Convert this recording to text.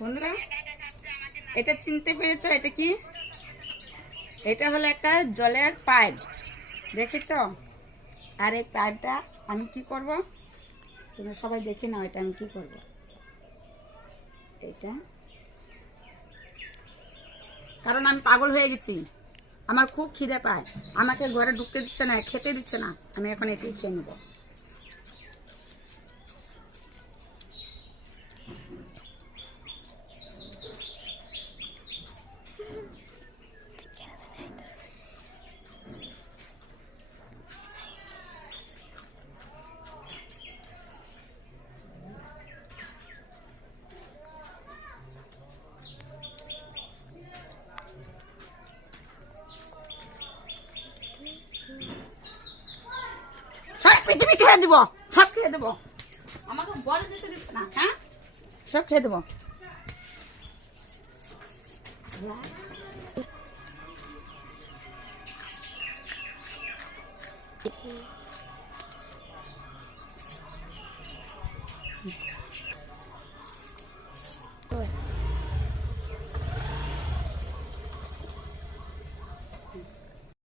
বন্ধুরা, এটা চিনতে পেরেছো? এটা কি? এটা হলো একটা জলের পাইপ, দেখেছ? আর এই পাইপটা আমি কি করব, তোমরা সবাই দেখে নাও। এটা আমি কি করব, এটা কারণ আমি পাগল হয়ে গেছি। আমার খুব খিদে পায়, আমাকে ঘরে ঢুকতে দিচ্ছে না, খেতে দিচ্ছে না। আমি এখন এটাই খেয়ে নেবো। সব পৃথিবী খেয়ে দেবো, সব খেয়ে দেবো। আমাকে বলে দিতে দিচ্ছে না। হ্যাঁ, সব খেয়ে দেবো।